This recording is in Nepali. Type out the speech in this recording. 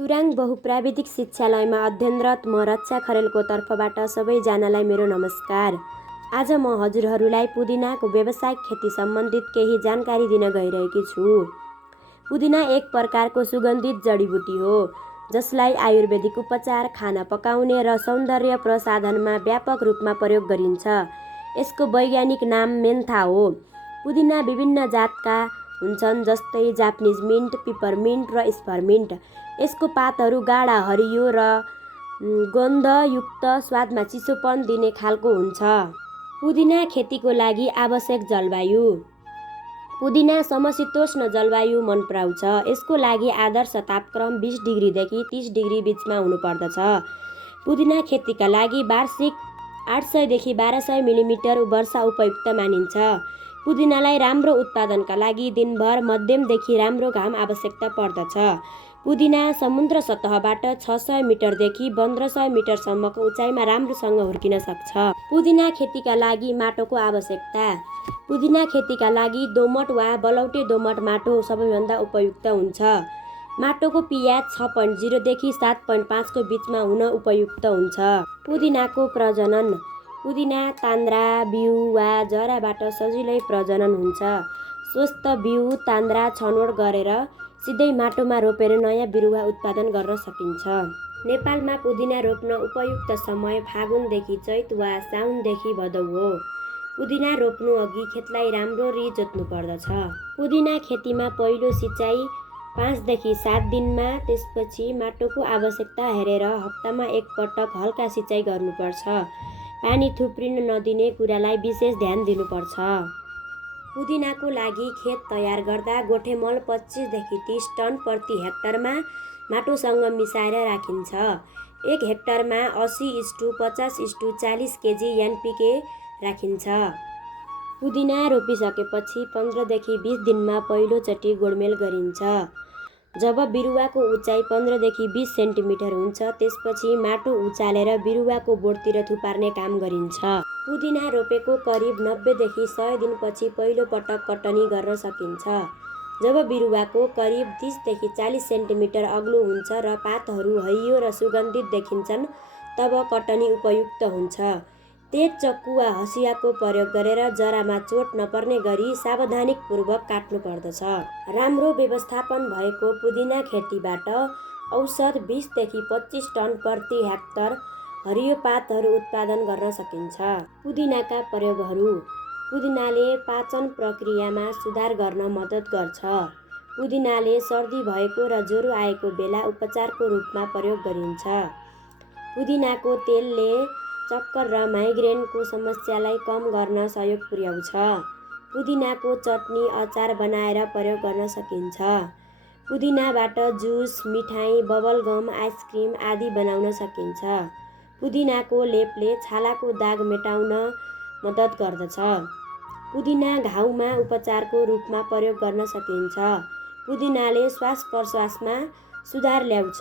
तुराङ बहुप्राविधिक शिक्षालयमा अध्ययनरत म रक्षा खरेलको तर्फबाट सबैजनालाई मेरो नमस्कार। आज म हजुरहरूलाई पुदिनाको व्यावसायिक खेती सम्बन्धित केही जानकारी दिन गइरहेकी छु। पुदिना एक प्रकारको सुगन्धित जडीबुटी हो जसलाई आयुर्वेदिक उपचार, खाना पकाउने र सौन्दर्य प्रसाधनमा व्यापक रूपमा प्रयोग गरिन्छ। यसको वैज्ञानिक नाम मेन्था हो। पुदिना विभिन्न जातका हुन्छन् जस्तै जापानिज मिन्ट, पिपरमिन्ट र स्परमिन्ट। यसको पातहरू गाढा हरियो र गन्धयुक्त स्वादमा चिसोपन दिने खालको हुन्छ। पुदिना खेतीको लागि आवश्यक जलवायु। पुदिना समशीतोष्ण जलवायु मन पराउँछ। यसको लागि आदर्श तापक्रम 20 डिग्रीदेखि 30 डिग्री बिचमा हुनुपर्दछ। पुदिना खेतीका लागि वार्षिक 800 देखि 1200 मिलिमिटर वर्षा उपयुक्त मानिन्छ। पुदिनालाई राम्रो उत्पादनका लागि दिनभर मध्यमदेखि राम्रो घाम आवश्यकता पर्दछ। पुदिना समुद्र सतहबाट 600 मिटरदेखि 1500 मिटरसम्मको उचाइमा राम्रोसँग हुर्किन सक्छ। पुदिना खेतीका लागि माटोको आवश्यकता। पुदिना खेतीका लागि दोमट वा बलौटे दोमट माटो सबैभन्दा उपयुक्त हुन्छ। माटोको pH 6.0 देखि 7.5 को बिचमा हुन उपयुक्त हुन्छ। पुदिनाको प्रजनन। पुदिना तान्द्रा, बिउ वा जराबाट सजिलै प्रजनन हुन्छ। स्वस्थ बिउ तान्द्रा छनौट गरेर सिधै माटोमा रोपेर नयाँ बिरुवा उत्पादन गर्न सकिन्छ। नेपालमा पुदिना रोप्न उपयुक्त समय फागुनदेखि चैत वा साउनदेखि भदौ हो। पुदिना रोप्नु अघि खेतलाई राम्ररी जोत्नु पर्दछ। पुदिना खेतीमा पहिलो सिँचाइ 5 देखि 7 दिनमा, त्यसपछि माटोको आवश्यकता हेरेर हप्तामा एक पटक हल्का सिँचाइ गर्नुपर्छ। पानी थुप्रिन नदिने कुरालाई विशेष ध्यान दिनुपर्छ। पुदिनाको लागि खेत तयार गर्दा गोठेमल 25 देखि 30 टन प्रति हेक्टरमा माटोसँग मिसाएर राखिन्छ। 1 हेक्टरमा 80:50:40 केजी NPK राखिन्छ। पुदिना रोपिसकेपछि 15 देखि 20 दिनमा पहिलोचोटि गोडमेल गरिन्छ। जब बिरुवाको उचाइ 15 देखि 20 सेन्टिमिटर हुन्छ त्यसपछि माटो उचालेर बिरुवाको बोटतिर थुपार्ने काम गरिन्छ। पुदिना रोपेको करिब 90 देखि 100 दिनपछि पहिलो पटक कटनी गर्न सकिन्छ। जब बिरुवाको करिब 30 देखि 40 सेन्टिमिटर अग्लो हुन्छ र पातहरू हरियो र सुगन्धित देखिन्छन् तब कटनी उपयुक्त हुन्छ। तेज चक्कु वा हँसियाको प्रयोग गरेर जरामा चोट नपर्ने गरी सावधानीपूर्वक काट्नु पर्दछ। राम्रो व्यवस्थापन भएको पुदिना खेतीबाट औसत 20 देखि 25 टन प्रति हेक्टर हरियो पातहरू उत्पादन गर्न सकिन्छ। पुदिनाका प्रयोगहरू। पुदिनाले पाचन प्रक्रियामा सुधार गर्न मद्दत गर्छ। पुदिनाले सर्दी भएको र ज्वरो आएको बेला उपचारको रूपमा प्रयोग गरिन्छ। पुदिनाको तेलले चक्कर र माइग्रेनको समस्यालाई कम गर्न सहयोग पुर्याउँछ। पुदिनाको चटनी, अचार बनाएर प्रयोग गर्न सकिन्छ। पुदिनाबाट जुस, मिठाई, बबलगम, आइसक्रिम आदि बनाउन सकिन्छ। पुदिनाको लेपले छालाको दाग मेटाउन मद्दत गर्दछ। पुदिना घाउमा उपचारको रूपमा प्रयोग गर्न सकिन्छ। पुदिनाले श्वास प्रश्वासमा सुधार ल्याउँछ।